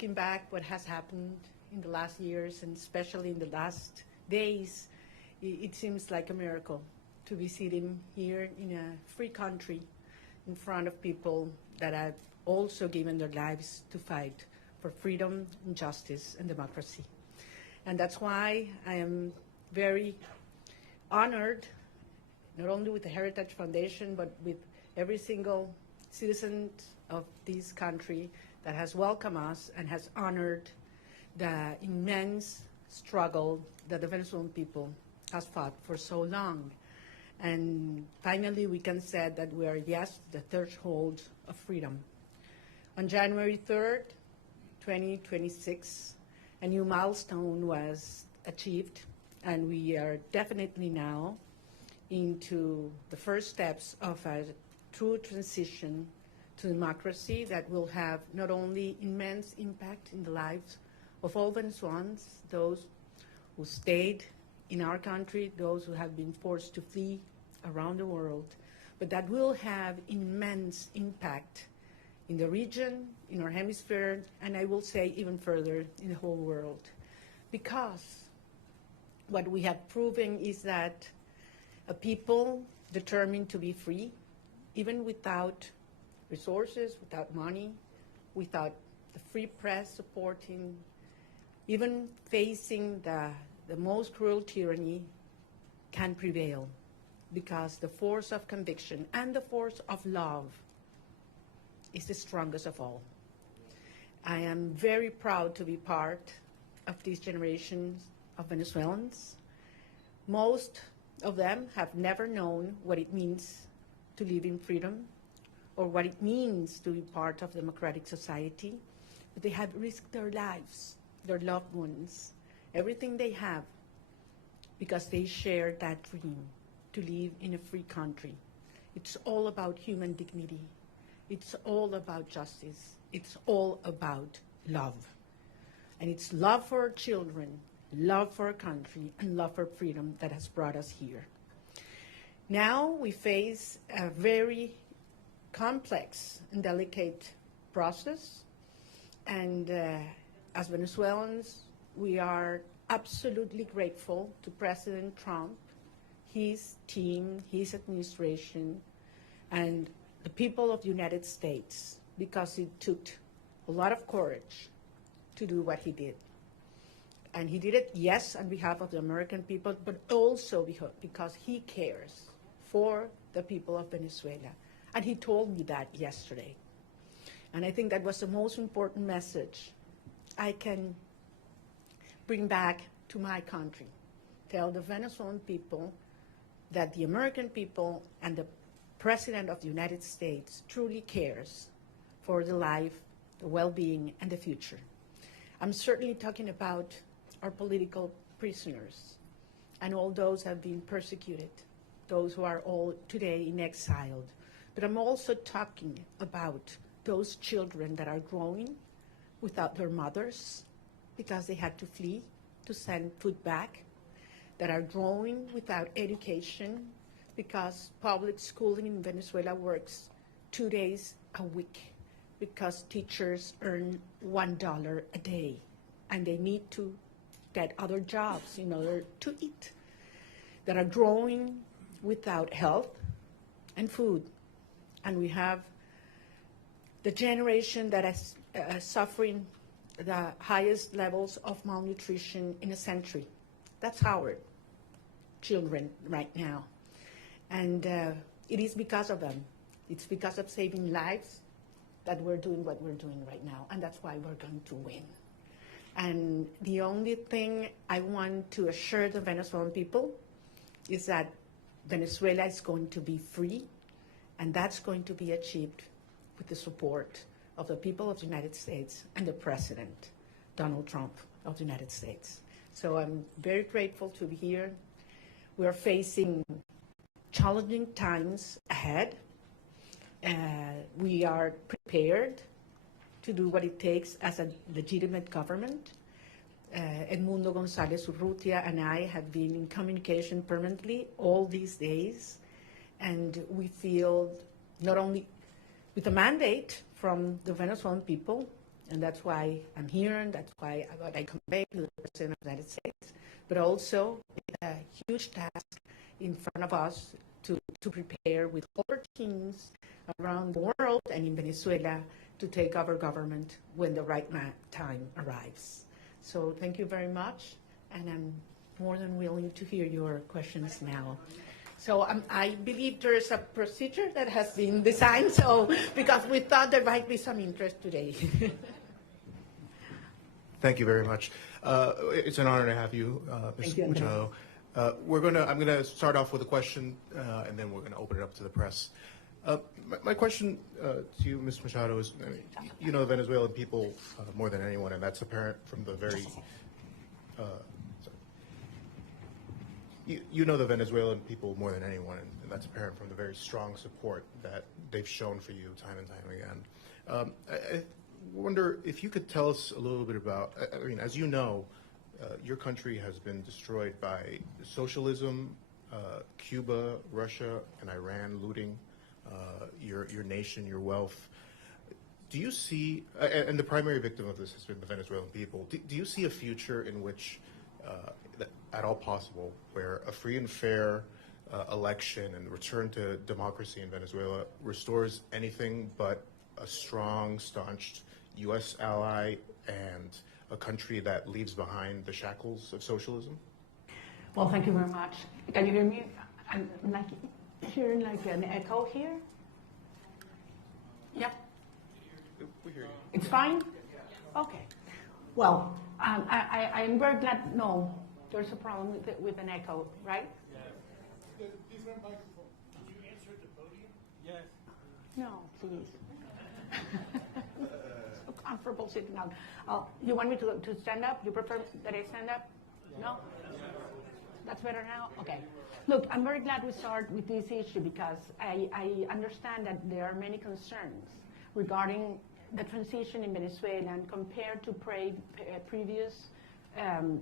looking back what has happened in the last years, and especially in the last days, it seems like a miracle to be sitting here in a free country in front of people that have also given their lives to fight for freedom and justice and democracy. And that's why I am very honored, not only with the Heritage Foundation, but with every single citizen of this country that has welcomed us and has honored the immense struggle that the Venezuelan people has fought for so long. And finally, we can say that we are, yes, the threshold of freedom. On January 3rd, 2026, a new milestone was achieved, and we are definitely now into the first steps of a true transition to democracy that will have not only immense impact in the lives of all Venezuelans, those who stayed in our country, those who have been forced to flee around the world, but that will have immense impact in the region, in our hemisphere, and I will say even further in the whole world. Because what we have proven is that a people determined to be free, even without resources, without money, without the free press supporting, even facing the most cruel tyranny, can prevail, because the force of conviction and the force of love is the strongest of all. I am very proud to be part of these generations of Venezuelans. Most of them have never known what it means to live in freedom or what it means to be part of democratic society, but they have risked their lives, their loved ones, everything they have, because they share that dream to live in a free country. It's all about human dignity. It's all about justice. It's all about love. And it's love for our children, love for our country, and love for freedom that has brought us here. Now we face a very complex and delicate process. And as Venezuelans, we are absolutely grateful to President Trump, his team, his administration, and the people of the United States, because it took a lot of courage to do what he did. And he did it, yes, on behalf of the American people, but also because he cares for the people of Venezuela. And he told me that yesterday. And I think that was the most important message I can bring back to my country. Tell the Venezuelan people that the American people and the President of the United States truly cares for the life, the well-being, and the future. I'm certainly talking about our political prisoners and all those who have been persecuted, those who are all today in exile. But I'm also talking about those children that are growing without their mothers because they had to flee to send food back, that are growing without education because public schooling in Venezuela works 2 days a week because teachers earn $1 a day and they need to get other jobs in order to eat, that are growing without health and food. And we have the generation that is suffering the highest levels of malnutrition in a century. That's our children right now. And it is because of them. It's because of saving lives that we're doing what we're doing right now. And that's why we're going to win. And the only thing I want to assure the Venezuelan people is that Venezuela is going to be free, and that's going to be achieved with the support of the people of the United States and the President, Donald Trump of the United States. So I'm very grateful to be here. We are facing challenging times ahead. We are prepared to do what it takes as a legitimate government. Edmundo González Urrutia and I have been in communication permanently all these days, and we feel not only with a mandate from the Venezuelan people And that's why I'm here, and that's why I convey to the President of the United States. But also, it's a huge task in front of us to prepare with other teams around the world and in Venezuela to take over government when the right time arrives. So thank you very much, and I'm more than willing to hear your questions now. So I believe there is a procedure that has been designed, so because we thought there might be some interest today. Thank you very much. It's an honor to have you, Ms. Machado. I'm going to start off with a question, and then we're going to open it up to the press. My question to you, Ms. Machado, is, you know the Venezuelan people more than anyone, and that's apparent from the very, you know the Venezuelan people more than anyone, and that's apparent from the very strong support that they've shown for you time and time again. I wonder if you could tell us a little bit about, I mean, as you know, your country has been destroyed by socialism, Cuba, Russia, and Iran looting your nation, your wealth. Do you see, and the primary victim of this has been the Venezuelan people, do you see a future in which, at all possible, where a free and fair election and return to democracy in Venezuela restores anything but a strong, staunched U.S. ally and a country that leaves behind the shackles of socialism? Well, thank you very much. Can you hear me? I'm hearing like an echo here. Yep. We hear you. It's fine? Okay. Well, I'm very glad. No, there's a problem with an echo, right? Yes. The different microphone. Can you answer at the podium? Yes. No, please. So comfortable sitting down. You want me to stand up? You prefer that I stand up? No? That's better now? Okay. Look, I'm very glad we start with this issue because I understand that there are many concerns regarding the transition in Venezuela and compared to previous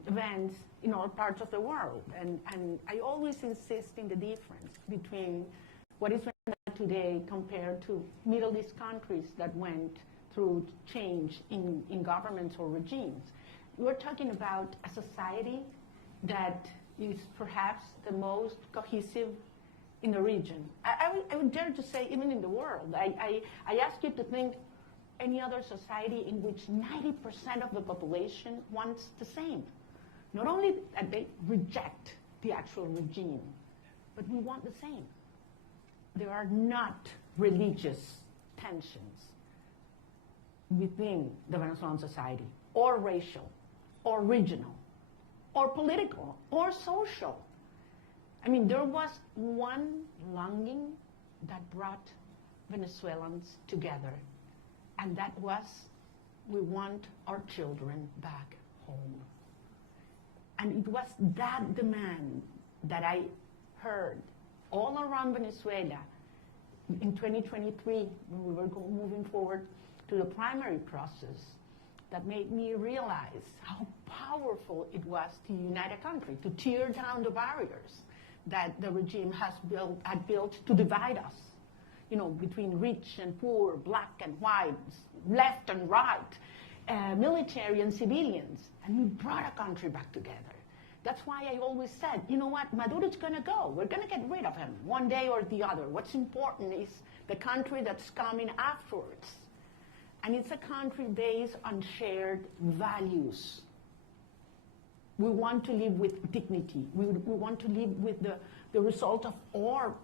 events in all parts of the world. And I always insist in the difference between what is Venezuela today compared to Middle East countries that went through change in governments or regimes. We're talking about a society that is perhaps the most cohesive in the region. I would dare to say even in the world. I ask you to think any other society in which 90% of the population wants the same. Not only that they reject the actual regime, but we want the same. There are not religious tensions within the Venezuelan society, or racial, or regional, or political, or social. I mean, there was one longing that brought Venezuelans together, and that was, we want our children back home. And it was that demand that I heard all around Venezuela in 2023, when we were moving forward to the primary process, that made me realize how powerful it was to unite a country, to tear down the barriers that the regime had built to divide us, you know, between rich and poor, black and white, left and right, military and civilians. And we brought a country back together. That's why I always said, you know what, Maduro's going to go. We're going to get rid of him one day or the other. What's important is the country that's coming afterwards. And it's a country based on shared values. We want to live with dignity. We want to live with the result of our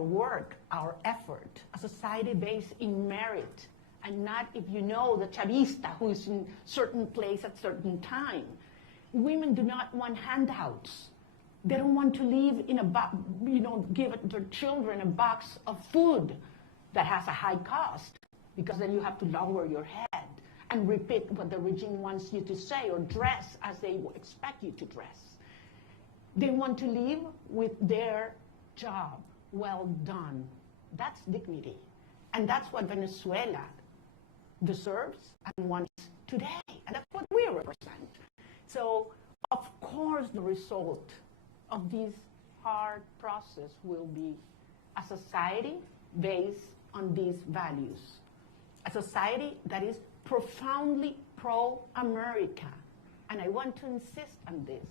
work, our effort, a society based in merit, and not if you know the chavista who is in certain place at certain time. Women do not want handouts. They don't want to live in give their children a box of food that has a high cost, because then you have to lower your head and repeat what the regime wants you to say or dress as they expect you to dress. They want to live with their job well done. That's dignity. And that's what Venezuela deserves and wants today. And that's what we represent. So, of course, the result of this hard process will be a society based on these values. A society that is profoundly pro-America. And I want to insist on this.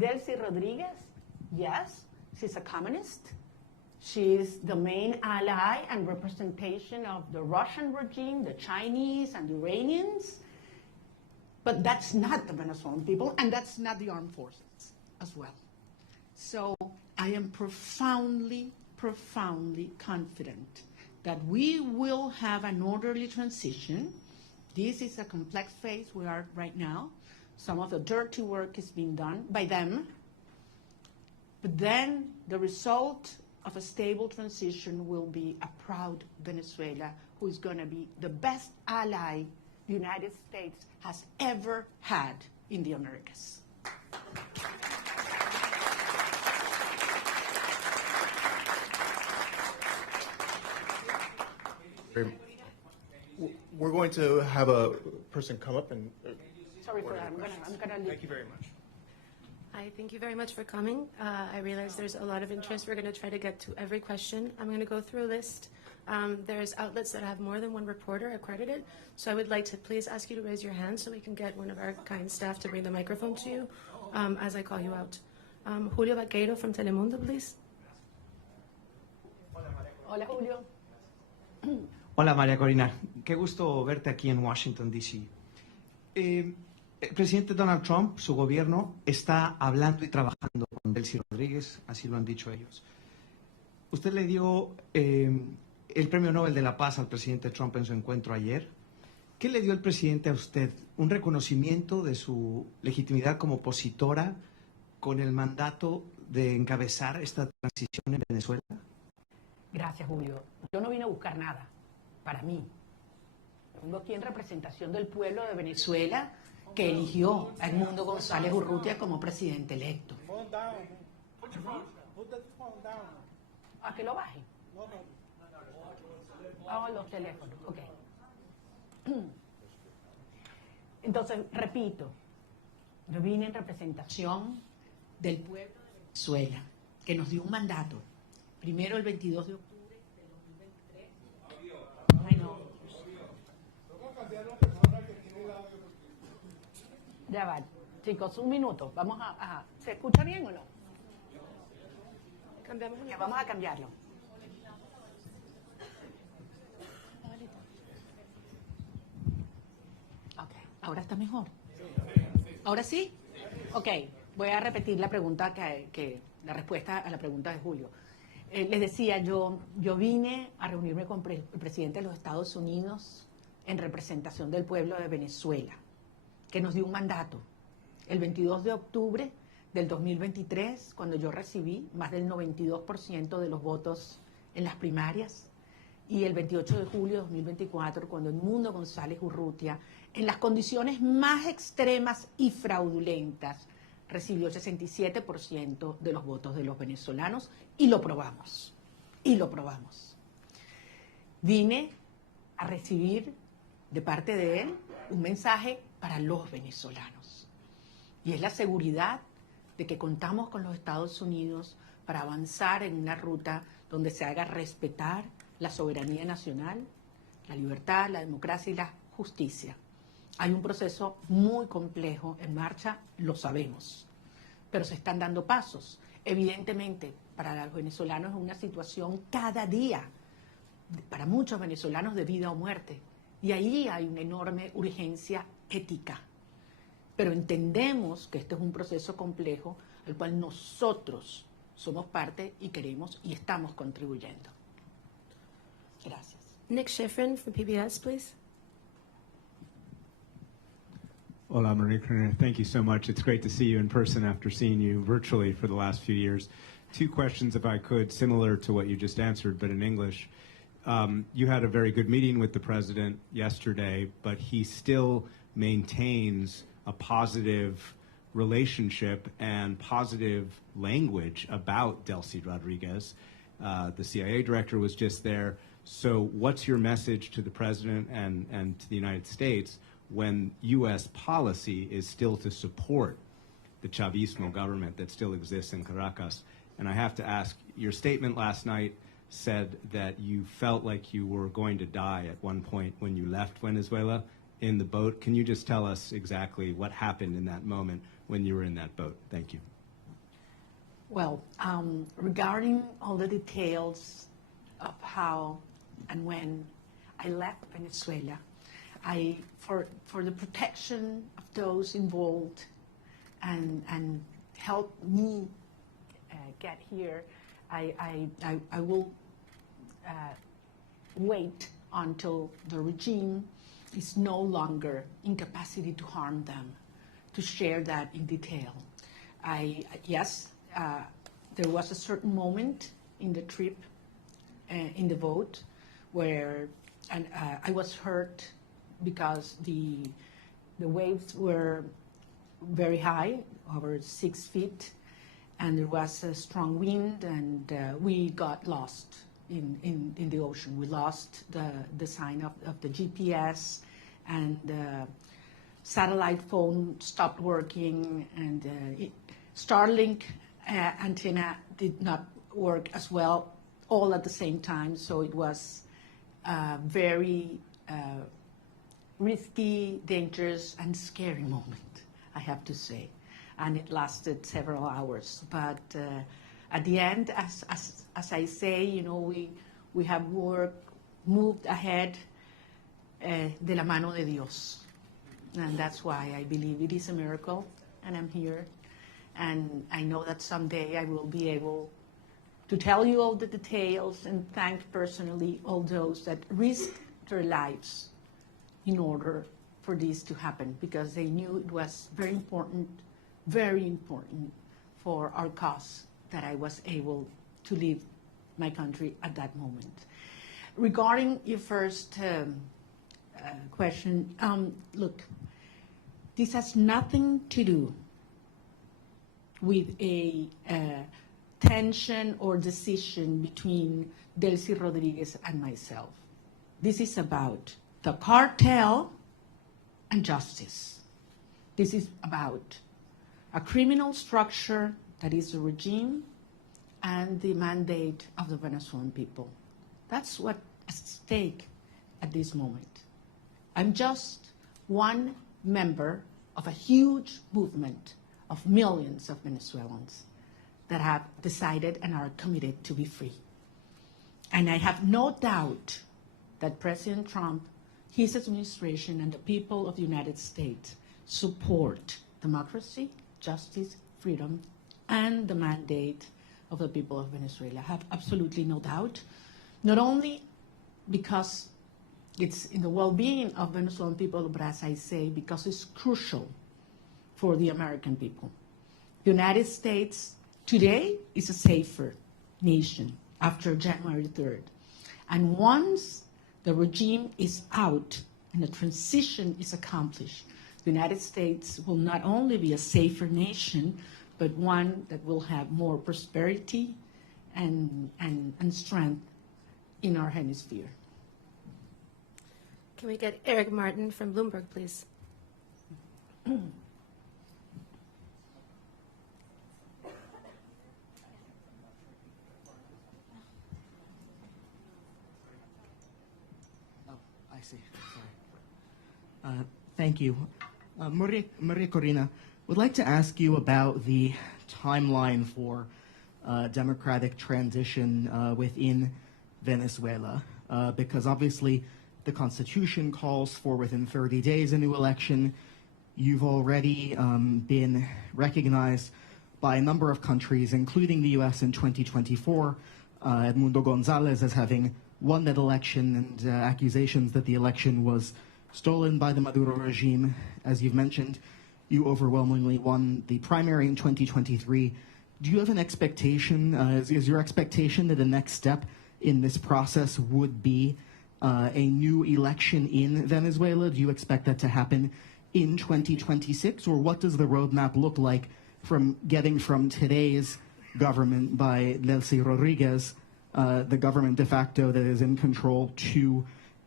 Delcy Rodriguez, yes, she's a communist. She's the main ally and representation of the Russian regime, the Chinese and the Iranians. But that's not the Venezuelan people, and that's not the armed forces as well. So I am profoundly, profoundly confident that we will have an orderly transition. This is a complex phase we are right now. Some of the dirty work is being done by them. But then the result of a stable transition will be a proud Venezuela who is going to be the best ally the United States has ever had in the Americas. We're going to have a person come up and. Sorry for that. I'm gonna leave. Thank you very much. Hi, thank you very much for coming. I realize there's a lot of interest. We're going to try to get to every question. I'm going to go through a list. There's outlets that have more than one reporter accredited, so I would like to please ask you to raise your hand so we can get one of our kind staff to bring the microphone to you as I call you out. Julio Vaqueiro from Telemundo, please. Hola, Julio. Hola, María Corina. Qué gusto verte aquí en Washington, D.C. El presidente Donald Trump, su gobierno, está hablando y trabajando con Delcy Rodríguez, así lo han dicho ellos. Usted le dio el Premio Nobel de la Paz al presidente Trump en su encuentro ayer. ¿Qué le dio el presidente a usted? ¿Un reconocimiento de su legitimidad como opositora con el mandato de encabezar esta transición en Venezuela? Gracias, Julio. Yo no vine a buscar nada para mí. Vengo aquí en representación del pueblo de Venezuela que eligió a Edmundo González Urrutia como presidente electo. ¿A que lo baje? Oh, los teléfonos, ok. Entonces, repito, yo vine en representación del pueblo de Venezuela, que nos dio un mandato. Primero el 22 de octubre del 2023. Ay, no. Ya va, chicos, un minuto. Vamos a ¿se escucha bien o no? Cambiamos Ya, vamos a cambiarlo. Ok, ahora está mejor. ¿Ahora sí? Ok, voy a repetir la pregunta la respuesta a la pregunta de Julio. Les decía, yo vine a reunirme con el presidente de los Estados Unidos en representación del pueblo de Venezuela, que nos dio un mandato. El 22 de octubre del 2023, cuando yo recibí más del 92% de los votos en las primarias, y el 28 de julio de 2024, cuando Edmundo González Urrutia, en las condiciones más extremas y fraudulentas, recibió el 67% de los votos de los venezolanos, y lo probamos, Vine a recibir de parte de él un mensaje para los venezolanos, y es la seguridad de que contamos con los Estados Unidos para avanzar en una ruta donde se haga respetar la soberanía nacional, la libertad, la democracia y la justicia. Hay un proceso muy complejo en marcha, lo sabemos, pero se están dando pasos. Evidentemente, para los venezolanos es una situación cada día, para muchos venezolanos de vida o muerte, y ahí hay una enorme urgencia ética. Pero entendemos que este es un proceso complejo al cual nosotros somos parte y queremos y estamos contribuyendo. Gracias. Nick Schifrin from PBS, please. Hola, Maria Corina. Thank you so much. It's great to see you in person after seeing you virtually for the last few years. Two questions, if I could, similar to what you just answered, but in English. You had a very good meeting with the president yesterday, but he still maintains a positive relationship and positive language about Delcy Rodriguez. The CIA director was just there. So what's your message to the president and to the United States when U.S. policy is still to support the Chavismo government that still exists in Caracas? And I have to ask, your statement last night said that you felt like you were going to die at one point when you left Venezuela, in the boat. Can you just tell us exactly what happened in that moment when you were in that boat? Thank you. Well, regarding all the details of how and when I left Venezuela, for the protection of those involved and help me get here, I will wait until the regime is no longer in capacity to harm them, to share that in detail. Yes, there was a certain moment in the trip, in the boat, where I was hurt because the waves were very high, over 6 feet, and there was a strong wind, and we got lost in the ocean. We lost the sign of the GPS, and satellite phone stopped working, and Starlink antenna did not work as well, all at the same time. So it was very risky, dangerous, and scary moment, I have to say. And it lasted several hours. But at the end, as I say, you know, we have moved ahead de la mano de Dios. And that's why I believe it is a miracle, and I'm here. And I know that someday I will be able to tell you all the details and thank personally all those that risked their lives in order for this to happen, because they knew it was very important for our cause that I was able to leave my country at that moment. Regarding your first question, look, this has nothing to do with a tension or decision between Delcy Rodriguez and myself. This is about the cartel and justice. This is about a criminal structure that is the regime and the mandate of the Venezuelan people. That's what's at stake at this moment. I'm just one member of a huge movement of millions of Venezuelans that have decided and are committed to be free. And I have no doubt that President Trump, his administration, and the people of the United States support democracy, justice, freedom, and the mandate of the people of Venezuela. I have absolutely no doubt, not only because it's in the well-being of Venezuelan people, but as I say, because it's crucial for the American people. The United States today is a safer nation after January 3rd. And once the regime is out and the transition is accomplished, the United States will not only be a safer nation, but one that will have more prosperity and strength in our hemisphere. Can we get Eric Martin from Bloomberg, please? Thank you. Maria Corina, would like to ask you about the timeline for democratic transition within Venezuela, because obviously the Constitution calls for within 30 days a new election. You've already been recognized by a number of countries, including the U.S. in 2024, Edmundo Gonzalez as having won that election, and accusations that the election was stolen by the Maduro regime. As you've mentioned, you overwhelmingly won the primary in 2023. Do you have an expectation, is your expectation that the next step in this process would be a new election in Venezuela? Do you expect that to happen in 2026? Or what does the roadmap look like from getting from today's government by Delcy Rodriguez, the government de facto that is in control, to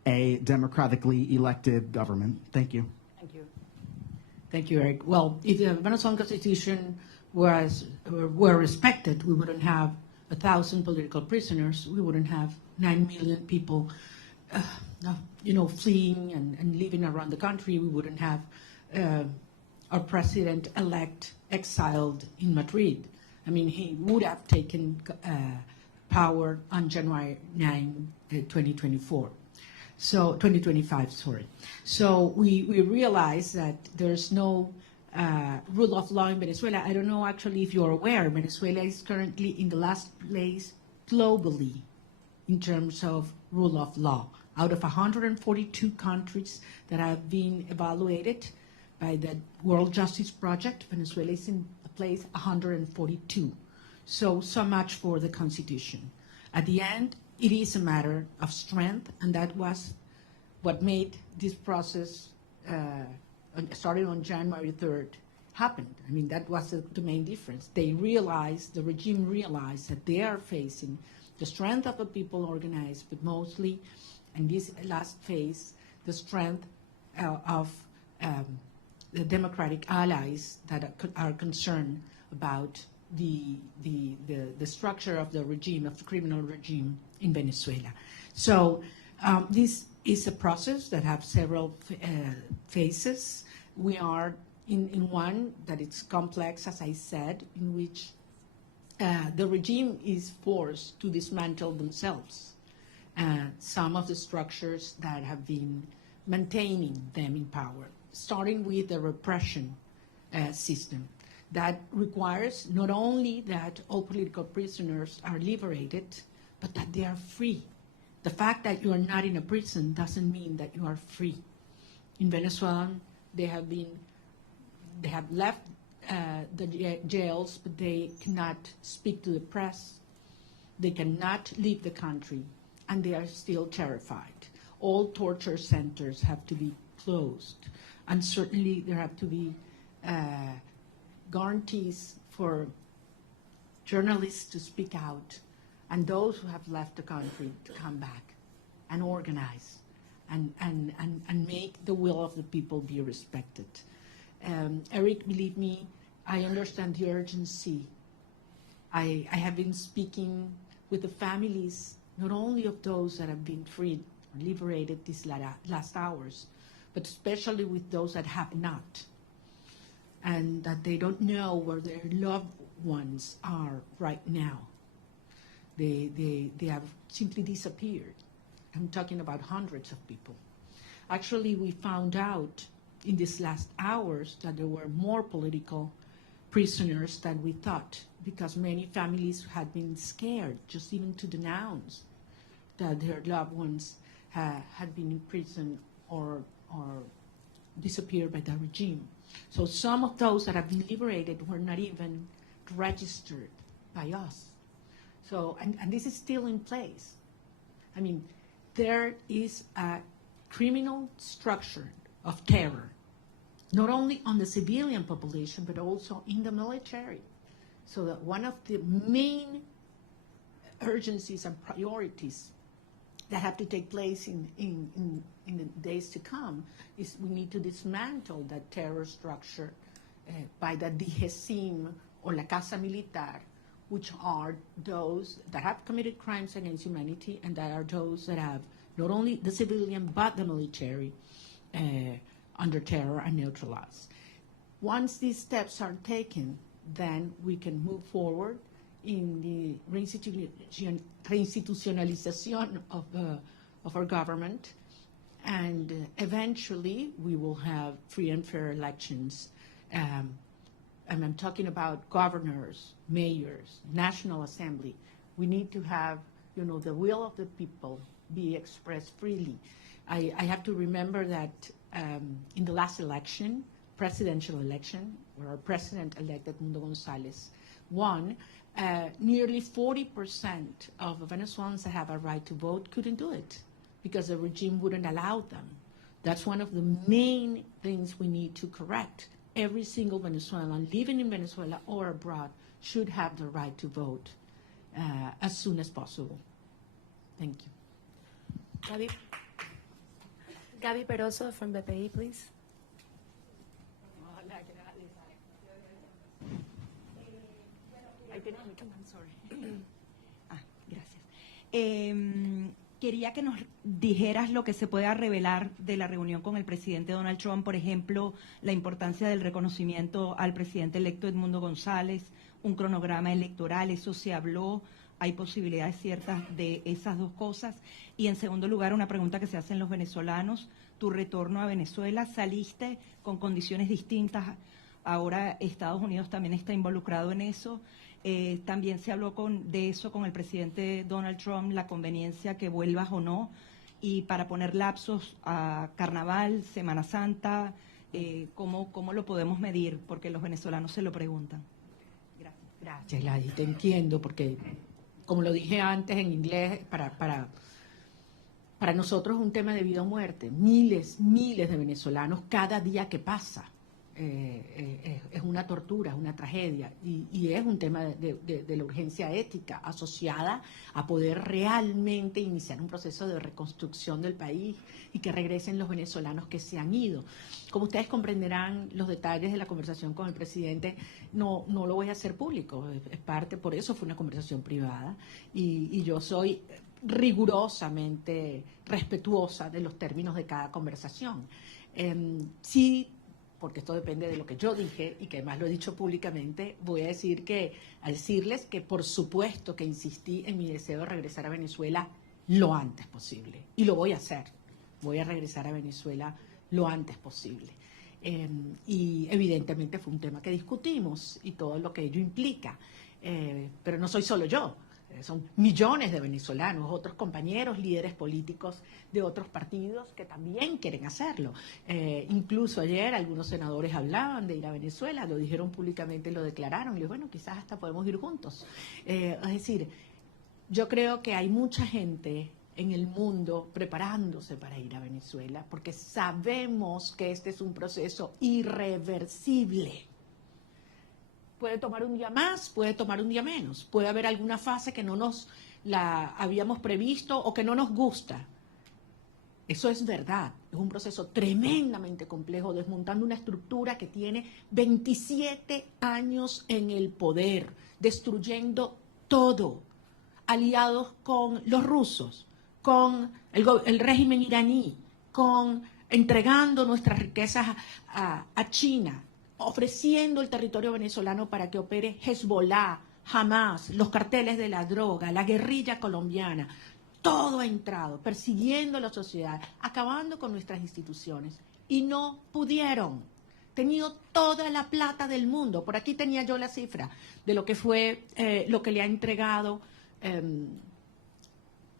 a democratically elected government? Thank you. Thank you. Thank you, Eric. Well, if the Venezuelan Constitution were respected, we wouldn't have 1,000 political prisoners. We wouldn't have 9 million people fleeing and living around the country, we wouldn't have our president-elect exiled in Madrid. I mean, he would have taken power on January 9, 2024. So 2025, sorry. So we realize that there's no rule of law in Venezuela. I don't know actually if you're aware, Venezuela is currently in the last place globally in terms of rule of law. Out of 142 countries that have been evaluated by the World Justice Project, Venezuela is in place 142. So much for the Constitution. At the end, it is a matter of strength, and that was what made this process, starting on January 3rd, happen. I mean, that was the main difference. The regime realized that they are facing the strength of the people organized, but mostly, in this last phase, the strength of the democratic allies that are concerned about the structure of the regime, of the criminal regime in Venezuela. So this is a process that has several phases. We are in one that it's complex, as I said, in which the regime is forced to dismantle themselves. Some of the structures that have been maintaining them in power, starting with the repression system that requires not only that all political prisoners are liberated, but that they are free. The fact that you are not in a prison doesn't mean that you are free. In Venezuela, they have left the jails, but they cannot speak to the press. They cannot leave the country, and they are still terrified. All torture centers have to be closed, and certainly there have to be guarantees for journalists to speak out, and those who have left the country to come back and organize and make the will of the people be respected. Eric, believe me, I understand the urgency. I have been speaking with the families, not only of those that have been freed or liberated these last hours, but especially with those that have not, and that they don't know where their loved ones are right now. They have simply disappeared. I'm talking about hundreds of people. Actually, we found out in these last hours that there were more political prisoners than we thought, because many families had been scared just even to denounce that their loved ones had been in prison or disappeared by the regime. So some of those that have been liberated were not even registered by us. So, and this is still in place. I mean, there is a criminal structure of terror, not only on the civilian population, but also in the military. So that one of the main urgencies and priorities that have to take place in the days to come is we need to dismantle that terror structure by the DGCIM or La Casa Militar, which are those that have committed crimes against humanity, and that are those that have not only the civilian but the military under terror and neutralized. Once these steps are taken, then we can move forward in the reinstitutionalization of our government, and eventually we will have free and fair elections. And I'm talking about governors, mayors, National Assembly. We need to have, the will of the people be expressed freely. I have to remember that in the last election, presidential election, where our president-elect Edmundo González won, nearly 40% of Venezuelans that have a right to vote couldn't do it because the regime wouldn't allow them. That's one of the main things we need to correct. Every single Venezuelan living in Venezuela or abroad should have the right to vote as soon as possible. Thank you. Gaby Peroso from BPI, please. Gracias. quería que nos dijeras lo que se pueda revelar de la reunión con el presidente Donald Trump, por ejemplo, la importancia del reconocimiento al presidente electo Edmundo González, un cronograma electoral, eso se habló, hay posibilidades ciertas de esas dos cosas. Y en segundo lugar, una pregunta que se hacen los venezolanos, tu retorno a Venezuela, saliste con condiciones distintas, ahora Estados Unidos también está involucrado en eso. También se habló de eso con el presidente Donald Trump, la conveniencia que vuelvas o no, y para poner lapsos a Carnaval, Semana Santa, ¿cómo lo podemos medir? Porque los venezolanos se lo preguntan. Gracias. Gracias, Gladys, te entiendo, porque como lo dije antes en inglés, para nosotros es un tema de vida o muerte. Miles de venezolanos cada día que pasa. Es una tortura, es una tragedia y es un tema de la urgencia ética asociada a poder realmente iniciar un proceso de reconstrucción del país y que regresen los venezolanos que se han ido. Como ustedes comprenderán, los detalles de la conversación con el presidente no lo voy a hacer público, es parte, por eso fue una conversación privada y yo soy rigurosamente respetuosa de los términos de cada conversación. Sí, porque esto depende de lo que yo dije y que además lo he dicho públicamente, voy a decirles que por supuesto que insistí en mi deseo de regresar a Venezuela lo antes posible. Y lo voy a hacer. Voy a regresar a Venezuela lo antes posible. Y evidentemente fue un tema que discutimos y todo lo que ello implica. Pero no soy solo yo. Son millones de venezolanos, otros compañeros, líderes políticos de otros partidos que también quieren hacerlo. Incluso ayer algunos senadores hablaban de ir a Venezuela, lo dijeron públicamente, lo declararon, y bueno, quizás hasta podemos ir juntos. Es decir, yo creo que hay mucha gente en el mundo preparándose para ir a Venezuela, porque sabemos que este es un proceso irreversible. Puede tomar un día más, puede tomar un día menos, puede haber alguna fase que no nos la habíamos previsto o que no nos gusta. Eso es verdad, es un proceso tremendamente complejo, desmontando una estructura que tiene 27 años en el poder, destruyendo todo, aliados con los rusos, con el régimen iraní, entregando nuestras riquezas a China, ofreciendo el territorio venezolano para que opere Hezbollah, Hamas, los carteles de la droga, la guerrilla colombiana. Todo ha entrado, persiguiendo a la sociedad, acabando con nuestras instituciones. Y no pudieron. Tenido toda la plata del mundo. Por aquí tenía yo la cifra de lo que fue, lo que le ha entregado el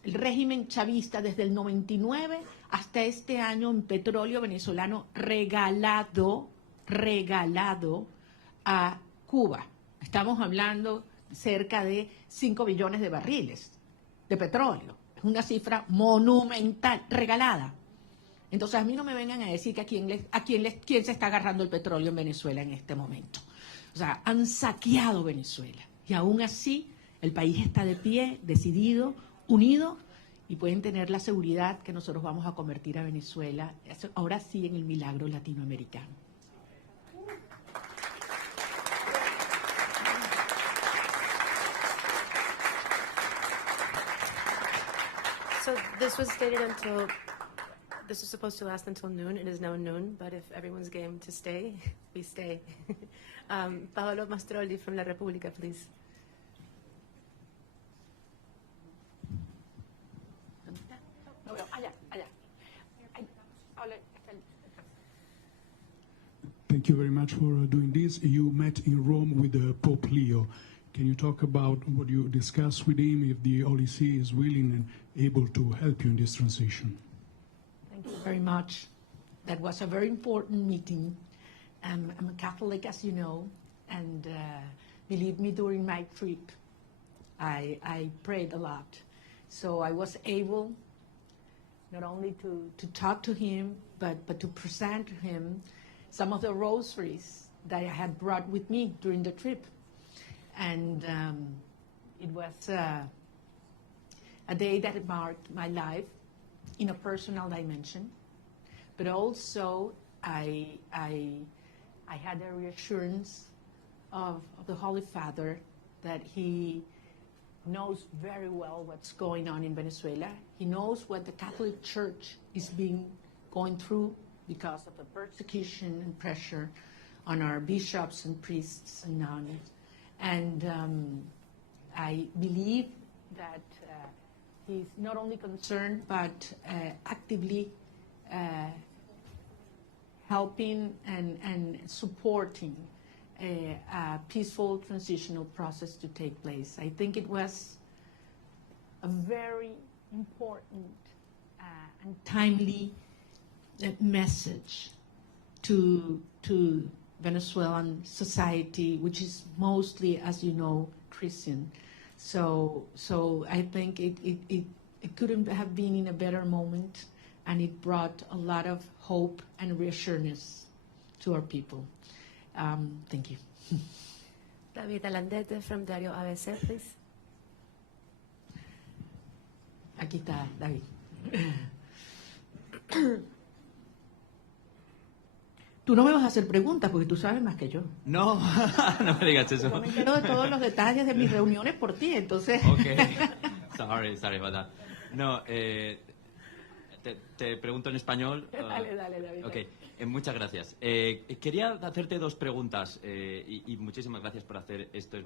régimen chavista desde el 99 hasta este año en petróleo venezolano regalado a Cuba. Estamos hablando cerca de 5 billones de barriles de petróleo. Es una cifra monumental, regalada. Entonces a mí no me vengan a decir que quién se está agarrando el petróleo en Venezuela en este momento. O sea, han saqueado Venezuela. Y aún así el país está de pie, decidido, unido, y pueden tener la seguridad que nosotros vamos a convertir a Venezuela, ahora sí, en el milagro latinoamericano. So this was supposed to last until noon. It is now noon, but if everyone's game to stay, we stay. Paolo Mastrolli from La Repubblica, please. Thank you very much for doing this. You met in Rome with Pope Leo. Can you talk about what you discussed with him, if the Holy See is willing and able to help you in this transition? Thank you very much. That was a very important meeting. I'm a Catholic, as you know, and believe me, during my trip, I prayed a lot. So I was able not only to talk to him, but to present to him some of the rosaries that I had brought with me during the trip. And it was a day that marked my life in a personal dimension, but also I had a reassurance of the Holy Father that he knows very well what's going on in Venezuela. He knows what the Catholic Church is going through because of the persecution and pressure on our bishops and priests and nuns. And I believe that he's not only concerned, but actively helping and supporting a peaceful transitional process to take place. I think it was a very important and timely message to Venezuelan society, which is mostly, as you know, Christian. So I think it couldn't have been in a better moment, and it brought a lot of hope and reassurance to our people. Thank you. David Alandete from Diario ABC, please. Aquí está, David. Tú no me vas a hacer preguntas porque tú sabes más que yo. No, no me digas eso. Yo me entero de todos los detalles de mis reuniones por ti, entonces. Okay. Sorry about that. No, te pregunto en español. Dale, David. Okay. Muchas gracias. Quería hacerte dos preguntas y muchísimas gracias por hacer esto. Es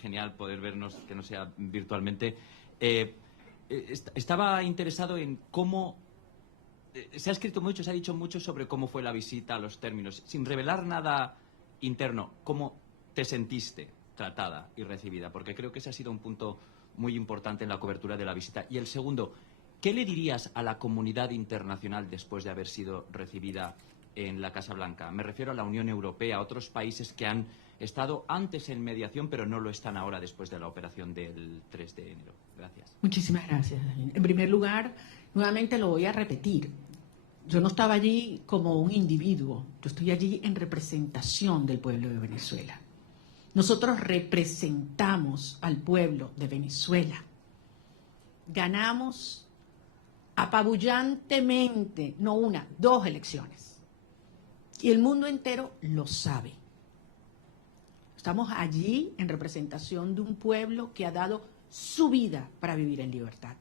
genial poder vernos, que no sea virtualmente. Estaba interesado en cómo... se ha escrito mucho, se ha dicho mucho sobre cómo fue la visita, los términos. Sin revelar nada interno, ¿cómo te sentiste tratada y recibida? Porque creo que ese ha sido un punto muy importante en la cobertura de la visita. Y el segundo, ¿qué le dirías a la comunidad internacional después de haber sido recibida en la Casa Blanca? Me refiero a la Unión Europea, a otros países que han estado antes en mediación, pero no lo están ahora después de la operación del 3 de enero. Gracias. Muchísimas gracias, David. En primer lugar, nuevamente lo voy a repetir. Yo no estaba allí como un individuo, yo estoy allí en representación del pueblo de Venezuela. Nosotros representamos al pueblo de Venezuela. Ganamos apabullantemente, no una, 2 elecciones. Y el mundo entero lo sabe. Estamos allí en representación de un pueblo que ha dado su vida para vivir en libertad.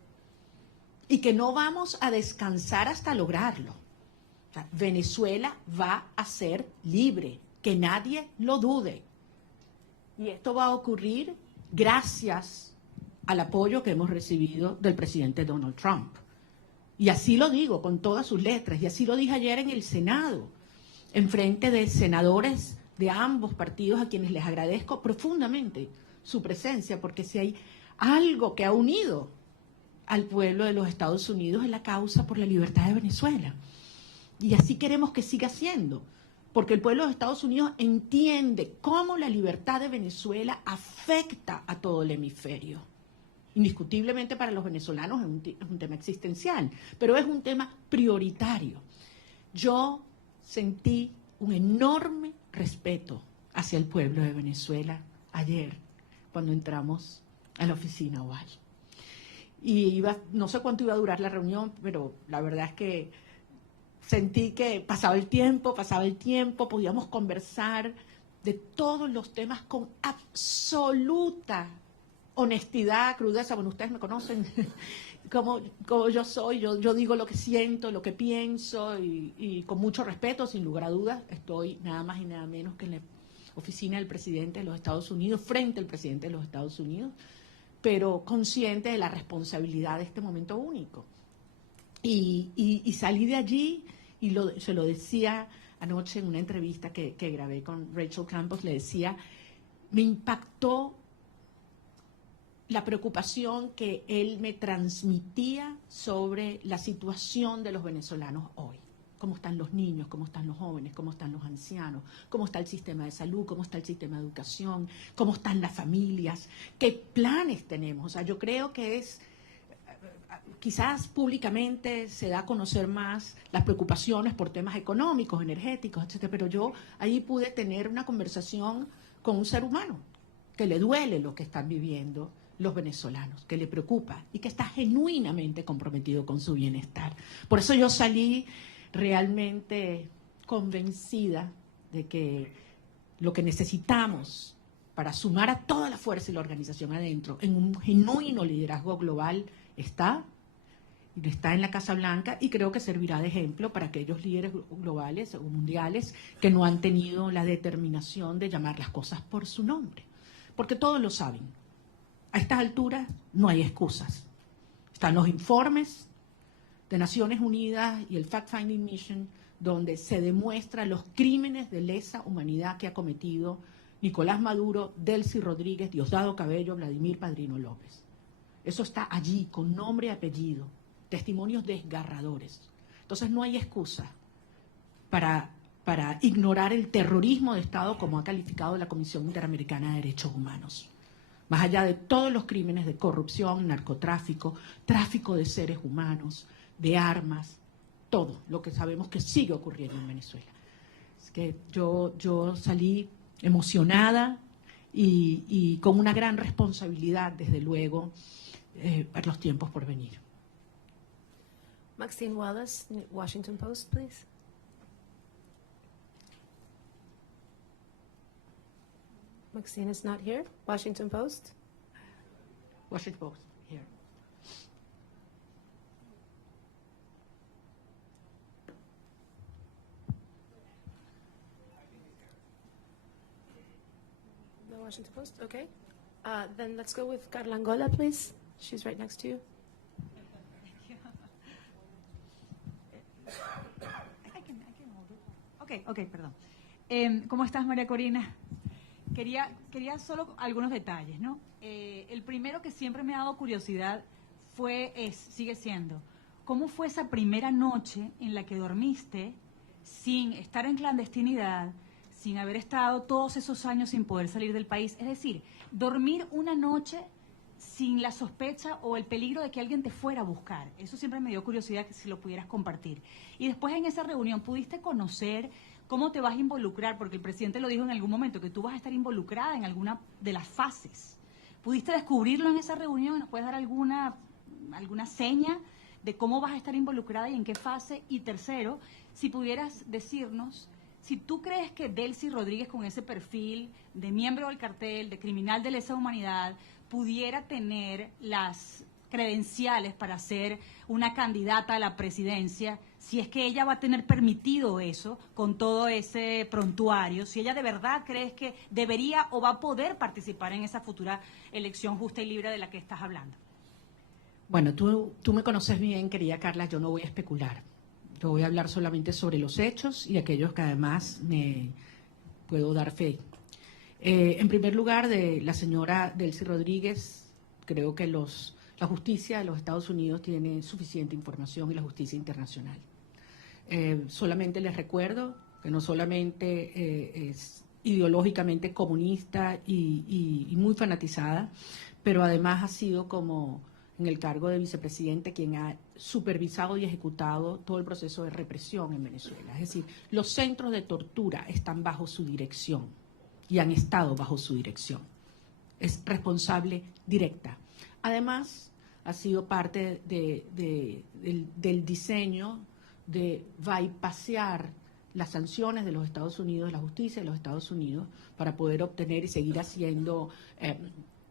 Y que no vamos a descansar hasta lograrlo. O sea, Venezuela va a ser libre, que nadie lo dude. Y esto va a ocurrir gracias al apoyo que hemos recibido del presidente Donald Trump. Y así lo digo con todas sus letras, y así lo dije ayer en el Senado, en frente de senadores de ambos partidos a quienes les agradezco profundamente su presencia, porque si hay algo que ha unido al pueblo de los Estados Unidos es la causa por la libertad de Venezuela. Y así queremos que siga siendo, porque el pueblo de Estados Unidos entiende cómo la libertad de Venezuela afecta a todo el hemisferio. Indiscutiblemente para los venezolanos es un tema existencial, pero es un tema prioritario. Yo sentí un enorme respeto hacia el pueblo de Venezuela ayer, cuando entramos a la oficina oval. Y no sé cuánto iba a durar la reunión, pero la verdad es que sentí que pasaba el tiempo, podíamos conversar de todos los temas con absoluta honestidad, crudeza. Bueno, ustedes me conocen como yo soy, yo digo lo que siento, lo que pienso, y con mucho respeto, sin lugar a dudas, estoy nada más y nada menos que en la oficina del presidente de los Estados Unidos, frente al presidente de los Estados Unidos, pero consciente de la responsabilidad de este momento único. Y salí de allí, y se lo decía anoche en una entrevista que grabé con Rachel Campos, le decía, me impactó la preocupación que él me transmitía sobre la situación de los venezolanos hoy. Cómo están los niños, cómo están los jóvenes, cómo están los ancianos, cómo está el sistema de salud, cómo está el sistema de educación, cómo están las familias, qué planes tenemos. O sea, yo creo que quizás públicamente se da a conocer más las preocupaciones por temas económicos, energéticos, etcétera, pero yo ahí pude tener una conversación con un ser humano que le duele lo que están viviendo los venezolanos, que le preocupa y que está genuinamente comprometido con su bienestar. Por eso yo salí realmente convencida de que lo que necesitamos para sumar a toda la fuerza y la organización adentro en un genuino liderazgo global está en la Casa Blanca, y creo que servirá de ejemplo para aquellos líderes globales o mundiales que no han tenido la determinación de llamar las cosas por su nombre, porque todos lo saben. A estas alturas no hay excusas. Están los informes de Naciones Unidas y el Fact-Finding Mission, donde se demuestran los crímenes de lesa humanidad que ha cometido Nicolás Maduro, Delcy Rodríguez, Diosdado Cabello, Vladimir Padrino López. Eso está allí, con nombre y apellido, testimonios desgarradores. Entonces no hay excusa para ignorar el terrorismo de Estado como ha calificado la Comisión Interamericana de Derechos Humanos. Más allá de todos los crímenes de corrupción, narcotráfico, tráfico de seres humanos, de armas, todo lo que sabemos que sigue ocurriendo en Venezuela. Es que yo salí emocionada y con una gran responsabilidad, desde luego, para los tiempos por venir. Maxine Wallace, Washington Post, please. Maxine is not here. Washington Post. Washington Post, here. The Washington Post, okay. Then let's go with Carla Angola, please. She's right next to you. Ok, perdón. ¿Cómo estás, María Corina? Quería solo algunos detalles, ¿no? El primero que siempre me ha dado curiosidad sigue siendo, ¿cómo fue esa primera noche en la que dormiste sin estar en clandestinidad, sin haber estado todos esos años sin poder salir del país? Es decir, dormir una noche sin la sospecha o el peligro de que alguien te fuera a buscar. Eso siempre me dio curiosidad, que si lo pudieras compartir. Y después en esa reunión, ¿pudiste conocer cómo te vas a involucrar? Porque el presidente lo dijo en algún momento, que tú vas a estar involucrada en alguna de las fases. ¿Pudiste descubrirlo en esa reunión? ¿Nos puedes dar alguna seña de cómo vas a estar involucrada y en qué fase? Y tercero, si pudieras decirnos si tú crees que Delcy Rodríguez, con ese perfil de miembro del cartel, de criminal de lesa humanidad, pudiera tener las credenciales para ser una candidata a la presidencia, si es que ella va a tener permitido eso con todo ese prontuario, si ella de verdad crees que debería o va a poder participar en esa futura elección justa y libre de la que estás hablando. Bueno, tú me conoces bien, querida Carla, yo no voy a especular. Yo voy a hablar solamente sobre los hechos y aquellos que además me puedo dar fe. En primer lugar, de la señora Delcy Rodríguez, creo que la justicia de los Estados Unidos tiene suficiente información, y la justicia internacional. Solamente les recuerdo que no solamente es ideológicamente comunista y muy fanatizada, pero además ha sido, como en el cargo de vicepresidente, quien ha supervisado y ejecutado todo el proceso de represión en Venezuela. Es decir, los centros de tortura están bajo su dirección y han estado bajo su dirección. Es responsable directa. Además, ha sido parte del diseño de bypassear las sanciones de los Estados Unidos, la justicia de los Estados Unidos, para poder obtener y seguir haciendo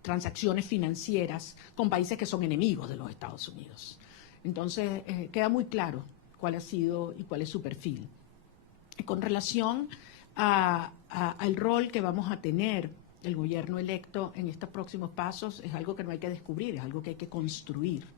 transacciones financieras con países que son enemigos de los Estados Unidos. Entonces, queda muy claro cuál ha sido y cuál es su perfil. Con relación al rol que vamos a tener el gobierno electo en estos próximos pasos, es algo que no hay que descubrir, es algo que hay que construir.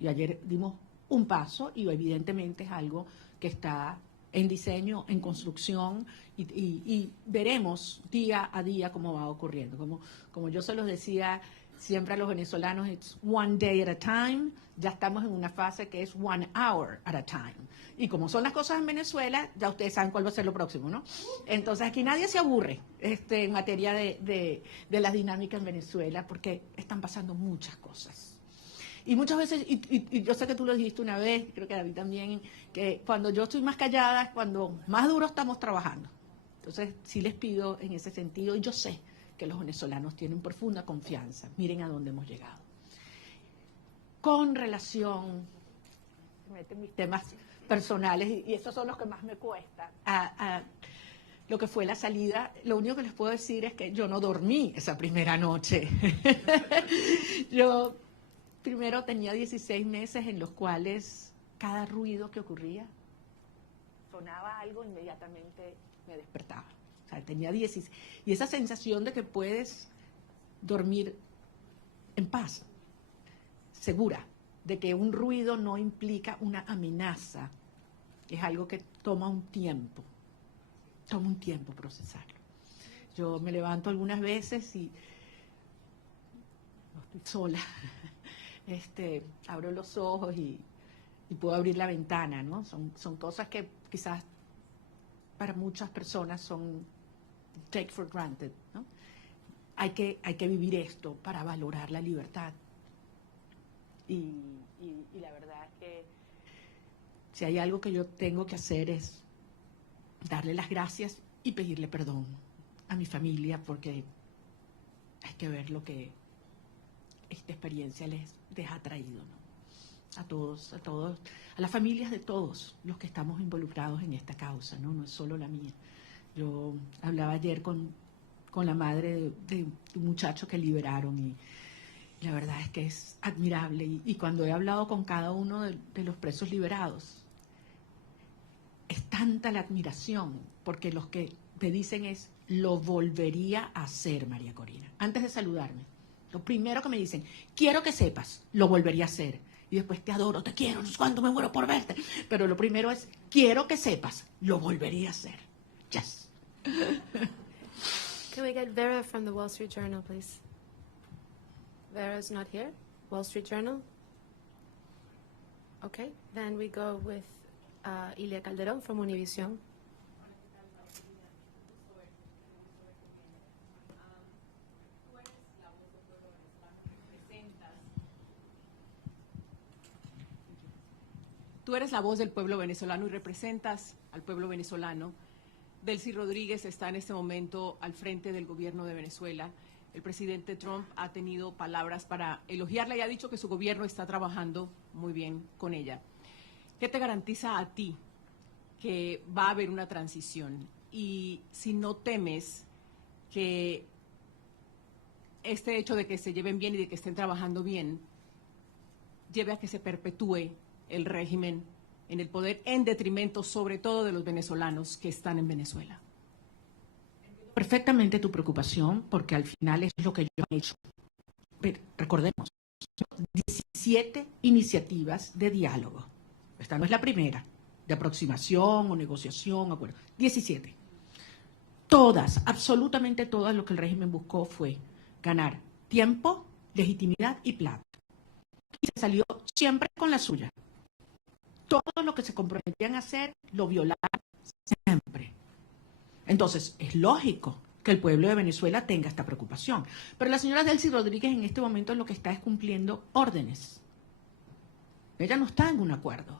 Y ayer dimos un paso y evidentemente es algo que está en diseño, en construcción, y veremos día a día cómo va ocurriendo. Como yo se los decía siempre a los venezolanos, it's one day at a time. Ya estamos en una fase que es 1 hour at a time. Y como son las cosas en Venezuela, ya ustedes saben cuál va a ser lo próximo, ¿no? Entonces aquí nadie se aburre en materia de las dinámicas en Venezuela, porque están pasando muchas cosas. Y muchas veces, y yo sé que tú lo dijiste una vez, creo que David también, que cuando yo estoy más callada es cuando más duro estamos trabajando. Entonces sí les pido en ese sentido, y yo sé que los venezolanos tienen profunda confianza. Miren a dónde hemos llegado. Con relación, me meten mis temas personales, y esos son los que más me cuesta, lo que fue la salida, lo único que les puedo decir es que yo no dormí esa primera noche. Yo primero tenía 16 meses en los cuales cada ruido que ocurría, sonaba algo, inmediatamente me despertaba. O sea, tenía 16. Y esa sensación de que puedes dormir en paz, segura, de que un ruido no implica una amenaza, es algo que toma un tiempo procesarlo. Yo me levanto algunas veces y no estoy sola, abro los ojos y puedo abrir la ventana, ¿no? Son cosas que quizás para muchas personas son take for granted, ¿no? Hay que vivir esto para valorar la libertad. Y la verdad es que si hay algo que yo tengo que hacer es darle las gracias y pedirle perdón a mi familia, porque hay que ver lo que esta experiencia les ha traído, ¿no? A todos, a las familias de todos los que estamos involucrados en esta causa, ¿no? No es solo la mía. Yo hablaba ayer con la madre de un muchacho que liberaron y la verdad es que es admirable. Y cuando he hablado con cada uno de los presos liberados, es tanta la admiración, porque los que te dicen es, lo volvería a hacer, María Corina. Antes de saludarme, lo primero que me dicen, quiero que sepas, lo volvería a hacer. Y después, te adoro, te quiero, no sé cuánto me muero por verte. Pero lo primero es, quiero que sepas, lo volvería a hacer. Yes. Can we get Vera from the Wall Street Journal, please? Vera's not here. Wall Street Journal? Okay, then we go with Ilia Calderón from Univision. Tú eres la voz del pueblo venezolano y representas al pueblo venezolano. Delcy Rodríguez está en este momento al frente del gobierno de Venezuela. El presidente Trump ha tenido palabras para elogiarla y ha dicho que su gobierno está trabajando muy bien con ella. ¿Qué te garantiza a ti que va a haber una transición? Y si no temes que este hecho de que se lleven bien y de que estén trabajando bien lleve a que se perpetúe el régimen en el poder en detrimento sobre todo de los venezolanos que están en Venezuela. Perfectamente tu preocupación, porque al final es lo que yo he hecho. Pero recordemos, 17 iniciativas de diálogo. Esta no es la primera, de aproximación o negociación, acuerdo. 17. Todas, absolutamente todas, lo que el régimen buscó fue ganar tiempo, legitimidad y plata. Y se salió siempre con la suya. Todo lo que se comprometían a hacer lo violaron siempre. Entonces, es lógico que el pueblo de Venezuela tenga esta preocupación. Pero la señora Delcy Rodríguez en este momento lo que está es cumpliendo órdenes. Ella no está en un acuerdo,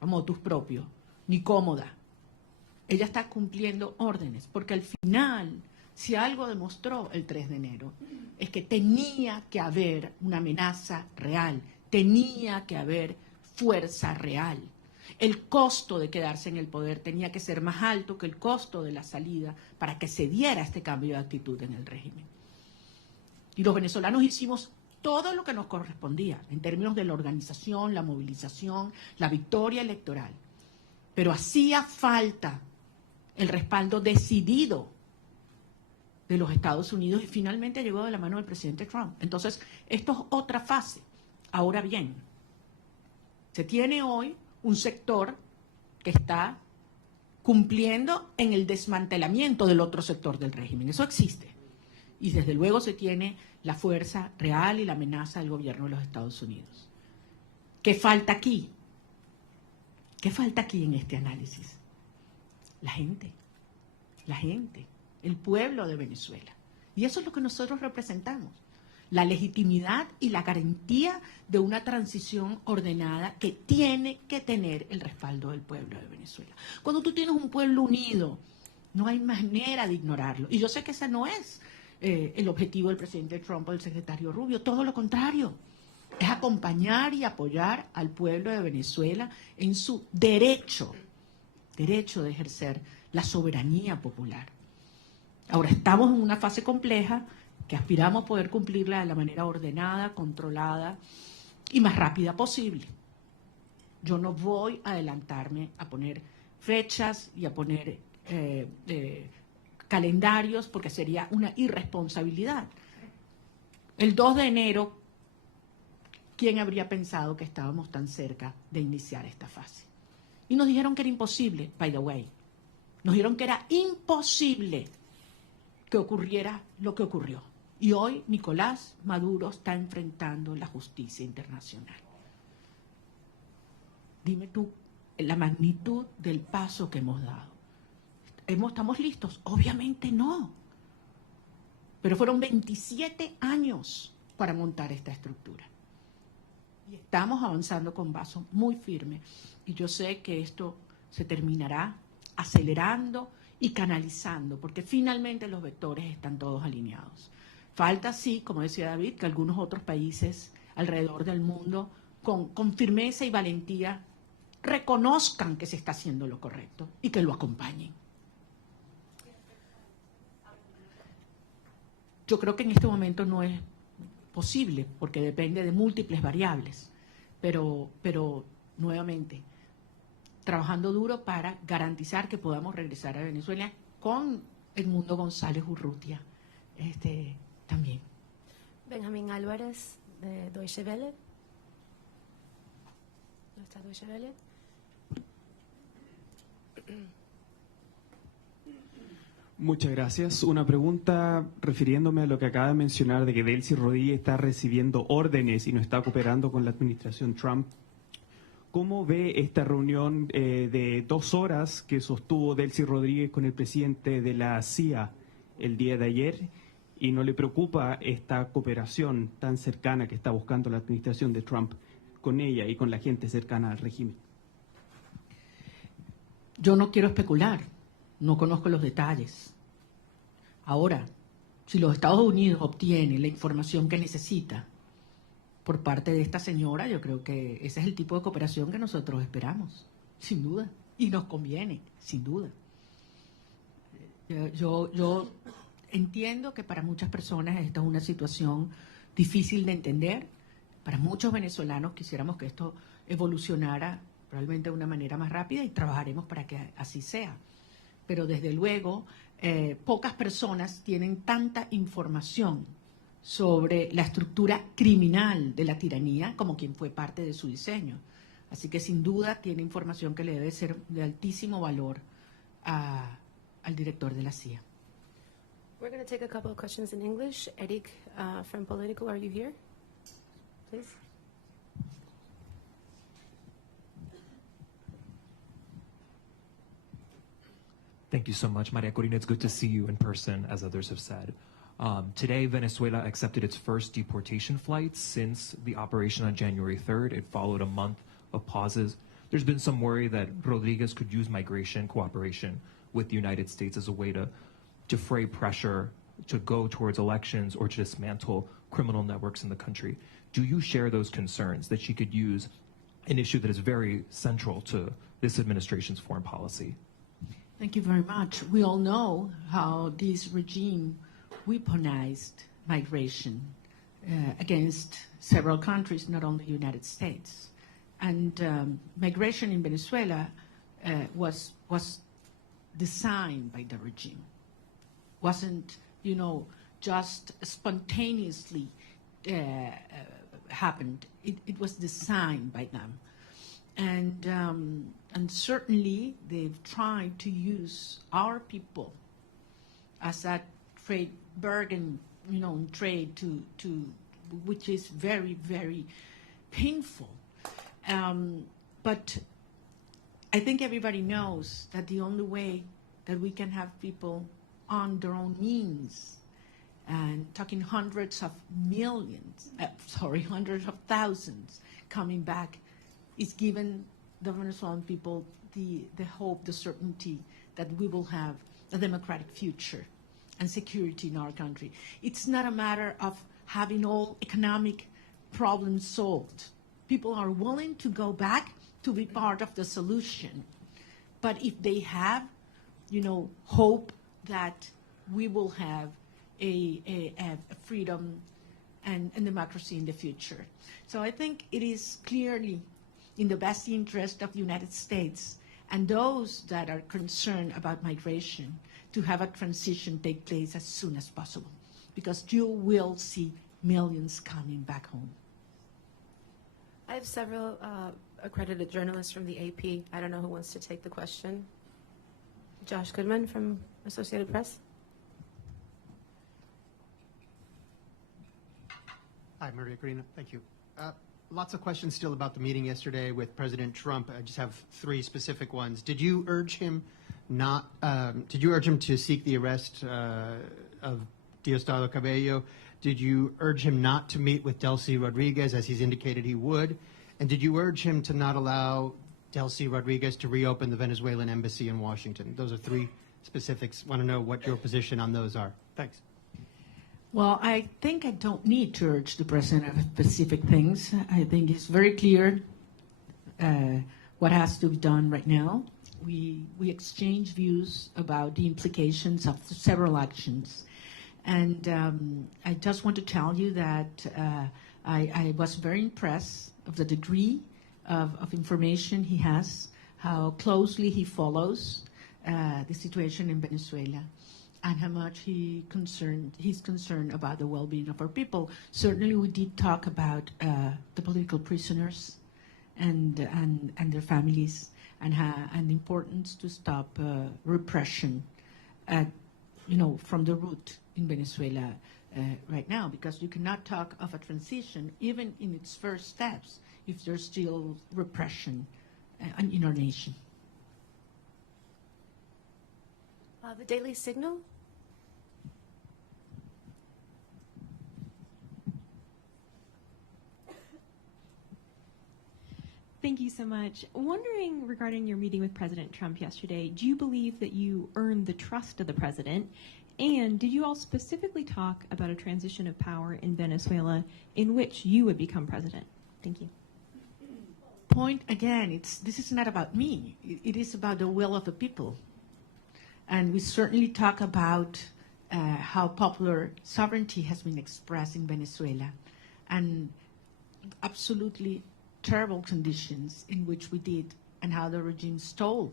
a motus propio, ni cómoda. Ella está cumpliendo órdenes, porque al final, si algo demostró el 3 de enero, es que tenía que haber una amenaza real, tenía que haber fuerza real. El costo de quedarse en el poder tenía que ser más alto que el costo de la salida para que se diera este cambio de actitud en el régimen. Y los venezolanos hicimos todo lo que nos correspondía en términos de la organización, la movilización, la victoria electoral. Pero hacía falta el respaldo decidido de los Estados Unidos y finalmente llegó de la mano del presidente Trump. Entonces, esto es otra fase. Ahora bien, se tiene hoy un sector que está cumpliendo en el desmantelamiento del otro sector del régimen. Eso existe. Y desde luego se tiene la fuerza real y la amenaza del gobierno de los Estados Unidos. ¿Qué falta aquí? ¿Qué falta aquí en este análisis? La gente, el pueblo de Venezuela. Y eso es lo que nosotros representamos. La legitimidad y la garantía de una transición ordenada que tiene que tener el respaldo del pueblo de Venezuela. Cuando tú tienes un pueblo unido, no hay manera de ignorarlo. Y yo sé que ese no es el objetivo del presidente Trump o del secretario Rubio, todo lo contrario. Es acompañar y apoyar al pueblo de Venezuela en su derecho de ejercer la soberanía popular. Ahora estamos en una fase compleja que aspiramos a poder cumplirla de la manera ordenada, controlada y más rápida posible. Yo no voy a adelantarme a poner fechas y a poner calendarios porque sería una irresponsabilidad. El 2 de enero, ¿quién habría pensado que estábamos tan cerca de iniciar esta fase? Y nos dijeron que era imposible, by the way. Nos dijeron que era imposible que ocurriera lo que ocurrió. Y hoy Nicolás Maduro está enfrentando la justicia internacional. Dime tú la magnitud del paso que hemos dado. ¿Estamos listos? Obviamente no. Pero fueron 27 años para montar esta estructura. Y estamos avanzando con paso muy firme. Y yo sé que esto se terminará acelerando y canalizando, porque finalmente los vectores están todos alineados. Falta, sí, como decía David, que algunos otros países alrededor del mundo con firmeza y valentía reconozcan que se está haciendo lo correcto y que lo acompañen. Yo creo que en este momento no es posible, porque depende de múltiples variables, pero nuevamente, trabajando duro para garantizar que podamos regresar a Venezuela con Edmundo González Urrutia también. Benjamín Álvarez, de Deutsche Welle. ¿Dónde está Deutsche Welle? Muchas gracias. Una pregunta refiriéndome a lo que acaba de mencionar de que Delcy Rodríguez está recibiendo órdenes y no está cooperando con la administración Trump. ¿Cómo ve esta reunión de 2 horas que sostuvo Delcy Rodríguez con el presidente de la CIA el día de ayer? ¿Y no le preocupa esta cooperación tan cercana que está buscando la administración de Trump con ella y con la gente cercana al régimen? Yo no quiero especular, no conozco los detalles. Ahora, si los Estados Unidos obtienen la información que necesita por parte de esta señora, yo creo que ese es el tipo de cooperación que nosotros esperamos, sin duda, y nos conviene, sin duda. Yo entiendo que para muchas personas esta es una situación difícil de entender. Para muchos venezolanos quisiéramos que esto evolucionara probablemente de una manera más rápida y trabajaremos para que así sea. Pero desde luego, pocas personas tienen tanta información sobre la estructura criminal de la tiranía como quien fue parte de su diseño. Así que sin duda tiene información que le debe ser de altísimo valor al director de la CIA. We're going to take a couple of questions in English. Eric from Politico, are you here? Please. Thank you so much, María Corina. It's good to see you in person, as others have said. Today, Venezuela accepted its first deportation flights since the operation on January 3rd. It followed a month of pauses. There's been some worry that Rodriguez could use migration cooperation with the United States as a way to defray pressure to go towards elections or to dismantle criminal networks in the country. Do you share those concerns that she could use an issue that is very central to this administration's foreign policy? Thank you very much. We all know how this regime weaponized migration against several countries, not only the United States. And migration in Venezuela was designed by the regime. Wasn't, just spontaneously happened. It was designed by them. And certainly they've tried to use our people as that trade bargain, trade to which is very, very painful. But I think everybody knows that the only way that we can have people on their own means, and talking hundreds of thousands coming back, is given the Venezuelan people the hope, the certainty that we will have a democratic future and security in our country. It's not a matter of having all economic problems solved. People are willing to go back to be part of the solution. But if they have hope that we will have a freedom and democracy in the future. So I think it is clearly in the best interest of the United States and those that are concerned about migration to have a transition take place as soon as possible, because you will see millions coming back home. I have several accredited journalists from the AP. I don't know who wants to take the question. Josh Goodman from Associated Press. Hi, Maria Corina. Thank you. Lots of questions still about the meeting yesterday with President Trump. I just have three specific ones. Did you urge him to seek the arrest of Diosdado Cabello? Did you urge him not to meet with Delcy Rodriguez, as he's indicated he would? And did you urge him to not allow Delcy Rodriguez to reopen the Venezuelan embassy in Washington? Those are three specifics. Want to know what your position on those are. Thanks. Well, I think I don't need to urge the president of specific things. I think it's very clear what has to be done right now. We exchange views about the implications of several actions. And I just want to tell you that I was very impressed of the degree of information he has, how closely he follows the situation in Venezuela, and how much he's concerned about the well-being of our people. Certainly, we did talk about the political prisoners and their families, and the importance to stop repression from the root in Venezuela right now, because you cannot talk of a transition, even in its first steps, if there's still repression in our nation. The Daily Signal. Thank you so much. Wondering regarding your meeting with President Trump yesterday, do you believe that you earned the trust of the president? And did you all specifically talk about a transition of power in Venezuela in which you would become president? Thank you. Point again, this is not about me. It is about the will of the people. And we certainly talk about how popular sovereignty has been expressed in Venezuela, and absolutely terrible conditions in which we did, and how the regime stole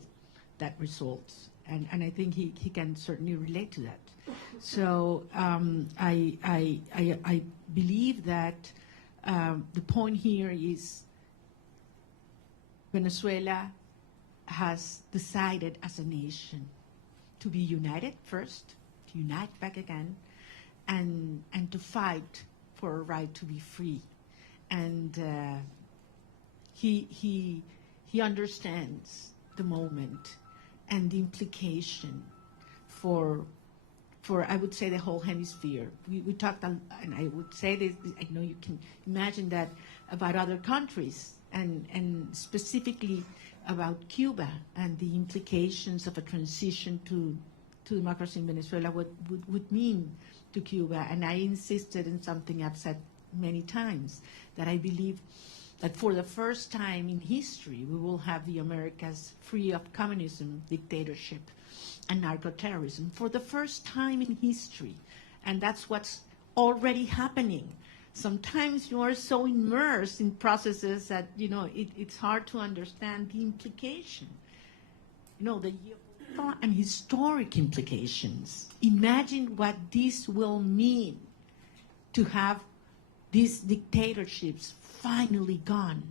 that result. And I think he can certainly relate to that. So I believe that the point here is Venezuela has decided as a nation to be united first, to unite back again, and to fight for a right to be free. And he understands the moment and the implication for I would say the whole hemisphere. We talked, and I would say this, I know you can imagine that about other countries, and specifically about Cuba and the implications of a transition to democracy in Venezuela, what would mean to Cuba. And I insisted in something I've said many times, that I believe that for the first time in history, we will have the Americas free of communism, dictatorship, and narco-terrorism, for the first time in history. And that's what's already happening. Sometimes you are so immersed in processes that, it's hard to understand the implication. The geopolitical and historic implications. Imagine what this will mean to have these dictatorships finally gone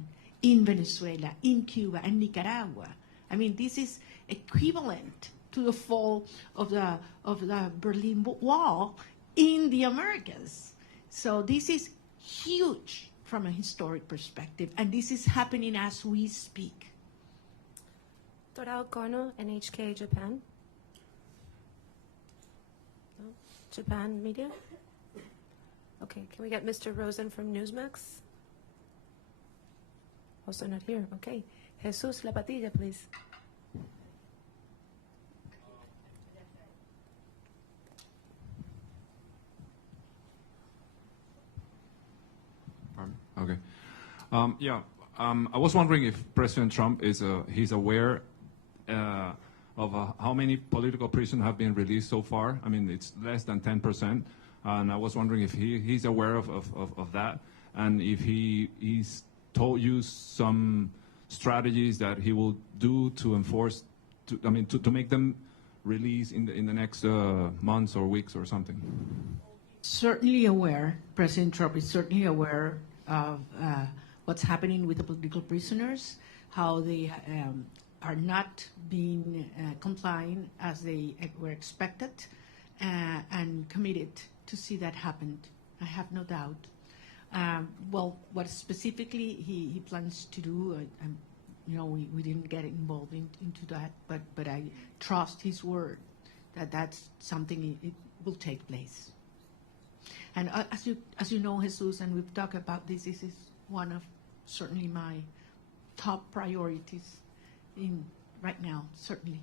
in Venezuela, in Cuba, and Nicaragua. I mean, this is equivalent to the fall of the Berlin Wall in the Americas. So this is huge from a historic perspective, and this is happening as we speak. Torao Kono, NHK Japan. No? Japan Media? Okay, can we get Mr. Rosen from Newsmax? Also not here, okay. Jesus Lapatilla, please. Okay. I was wondering if President Trump he's aware of how many political prisoners have been released so far. I mean, it's less than 10%. And I was wondering if he's aware of that, and if he's told you some strategies that he will do to enforce, to make them release in the next months or weeks or something. Certainly aware. President Trump is certainly aware of what's happening with the political prisoners, how they are not being complying as they were expected, and committed to see that happen. I have no doubt. Well, what specifically he plans to do, we didn't get involved into that, but I trust his word that that's something it will take place. And as you know, Jesus, and we've talked about this is one of certainly my top priorities right now, certainly.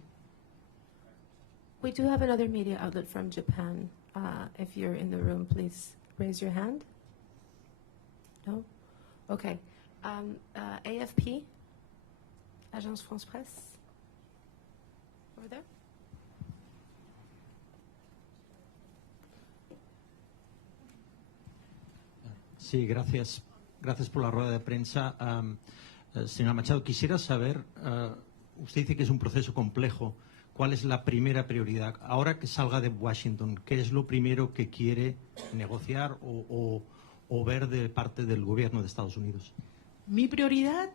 We do have another media outlet from Japan. If you're in the room, please raise your hand. No? Okay. AFP, Agence France Presse. Over there. Sí, gracias. Gracias por la rueda de prensa. Señora Machado, quisiera saber, usted dice que es un proceso complejo. ¿Cuál es la primera prioridad? Ahora que salga de Washington, ¿qué es lo primero que quiere negociar o ver de parte del gobierno de Estados Unidos? ¿Mi prioridad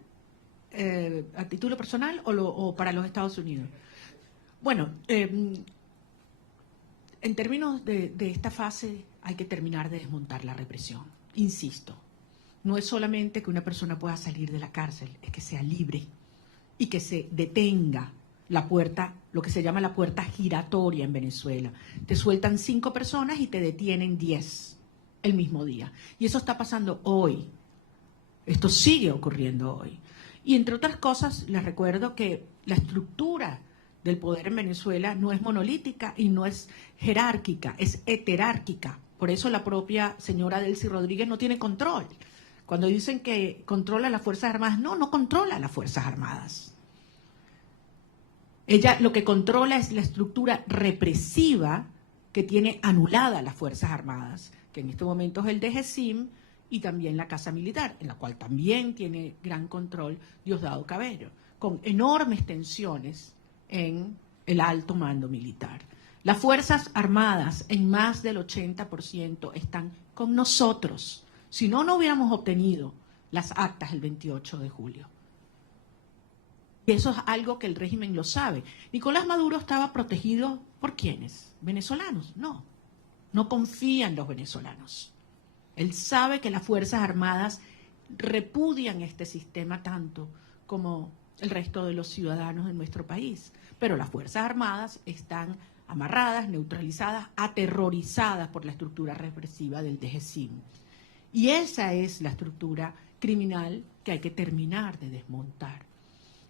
a título personal o para los Estados Unidos? Bueno, en términos de esta fase hay que terminar de desmontar la represión. Insisto, no es solamente que una persona pueda salir de la cárcel, es que sea libre y que se detenga la puerta, lo que se llama la puerta giratoria en Venezuela. Te sueltan 5 personas y te detienen 10 el mismo día. Y eso está pasando hoy. Esto sigue ocurriendo hoy. Y entre otras cosas, les recuerdo que la estructura del poder en Venezuela no es monolítica y no es jerárquica, es heterárquica. Por eso la propia señora Delcy Rodríguez no tiene control. Cuando dicen que controla las Fuerzas Armadas, no controla las Fuerzas Armadas. Ella lo que controla es la estructura represiva que tiene anulada las Fuerzas Armadas, que en este momento es el DGCIM y también la Casa Militar, en la cual también tiene gran control Diosdado Cabello, con enormes tensiones en el alto mando militar. Las Fuerzas Armadas, en más del 80%, están con nosotros. Si no, no hubiéramos obtenido las actas el 28 de julio. Y eso es algo que el régimen lo sabe. Nicolás Maduro estaba protegido ¿por quiénes? ¿Venezolanos? No confía en los venezolanos. Él sabe que las Fuerzas Armadas repudian este sistema tanto como el resto de los ciudadanos de nuestro país. Pero las Fuerzas Armadas están amarradas, neutralizadas, aterrorizadas por la estructura represiva del DGCIM. Y esa es la estructura criminal que hay que terminar de desmontar.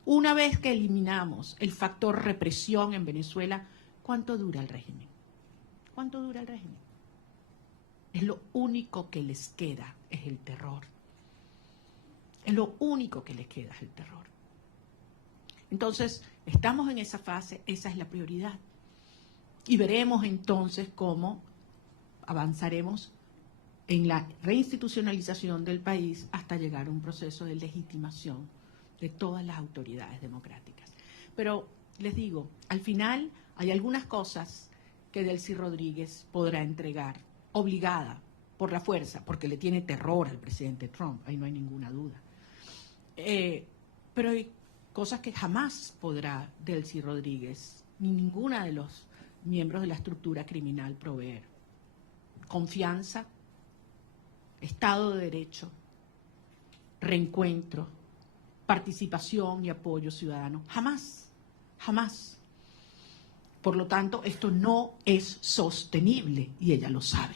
Una vez que eliminamos el factor represión en Venezuela, ¿cuánto dura el régimen? ¿Cuánto dura el régimen? Es lo único que les queda, es el terror. Es lo único que les queda, es el terror. Entonces, estamos en esa fase, esa es la prioridad. Y veremos entonces cómo avanzaremos en la reinstitucionalización del país hasta llegar a un proceso de legitimación de todas las autoridades democráticas. Pero les digo, al final hay algunas cosas que Delcy Rodríguez podrá entregar, obligada por la fuerza, porque le tiene terror al presidente Trump, ahí no hay ninguna duda. Pero hay cosas que jamás podrá Delcy Rodríguez, ni ninguna de los miembros de la estructura criminal proveer. Confianza, Estado de Derecho, reencuentro, participación y apoyo ciudadano. Jamás, jamás. Por lo tanto, esto no es sostenible y ella lo sabe.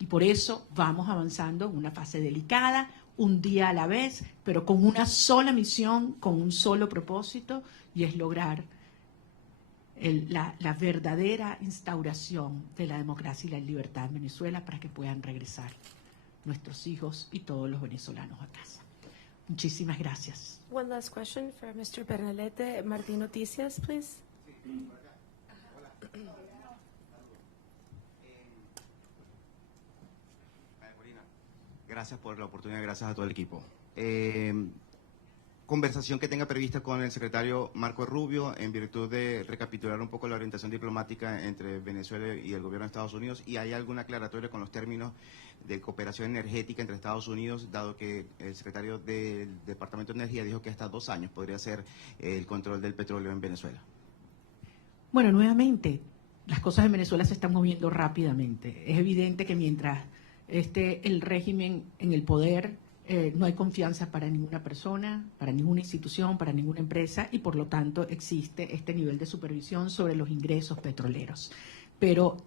Y por eso vamos avanzando en una fase delicada, un día a la vez, pero con una sola misión, con un solo propósito, y es lograr la verdadera instauración de la democracia y la libertad en Venezuela para que puedan regresar nuestros hijos y todos los venezolanos a casa. Muchísimas gracias. One last question for Mr. Bernalete. Martín Noticias, please. Sí, Gracias por la oportunidad, gracias a todo el equipo. Conversación que tenga prevista con el secretario Marco Rubio en virtud de recapitular un poco la orientación diplomática entre Venezuela y el gobierno de Estados Unidos, y hay alguna aclaratoria con los términos de cooperación energética entre Estados Unidos, dado que el secretario del Departamento de Energía dijo que hasta 2 años podría ser el control del petróleo en Venezuela. Bueno, nuevamente, las cosas en Venezuela se están moviendo rápidamente. Es evidente que mientras esté el régimen en el poder, no hay confianza para ninguna persona, para ninguna institución, para ninguna empresa, y por lo tanto existe este nivel de supervisión sobre los ingresos petroleros. Pero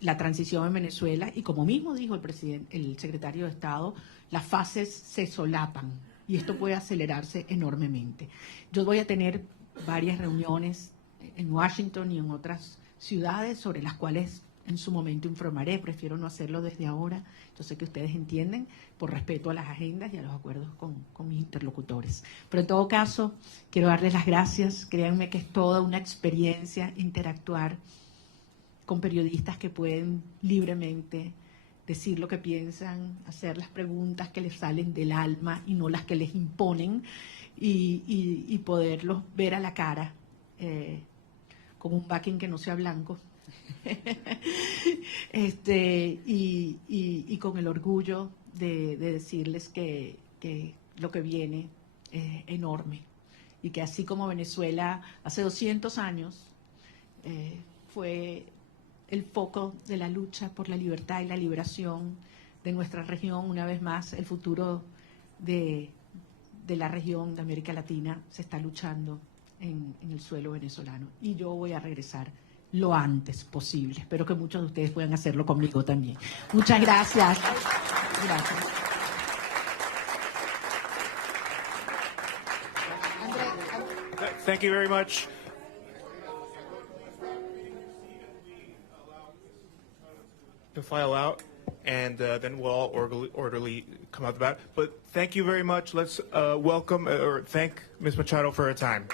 la transición en Venezuela, y como mismo dijo el secretario de Estado, las fases se solapan y esto puede acelerarse enormemente. Yo voy a tener varias reuniones en Washington y en otras ciudades sobre las cuales en su momento informaré. Prefiero no hacerlo desde ahora. Yo sé que ustedes entienden, por respeto a las agendas y a los acuerdos con mis interlocutores. Pero en todo caso, quiero darles las gracias. Créanme que es toda una experiencia interactuar con periodistas que pueden libremente decir lo que piensan, hacer las preguntas que les salen del alma y no las que les imponen, y poderlos ver a la cara con un backing que no sea blanco. Y con el orgullo de decirles que lo que viene es enorme, y que así como Venezuela hace 200 años fue el foco de la lucha por la libertad y la liberación de nuestra región, una vez más el futuro de la región de América Latina se está luchando en el suelo venezolano, y yo voy a regresar lo antes posible. Espero que muchos de ustedes puedan hacerlo conmigo también. Muchas gracias. Gracias. Thank you very much. To file out, and then we'll all orderly come out the back. But thank you very much. Let's welcome or thank Ms. Machado for her time.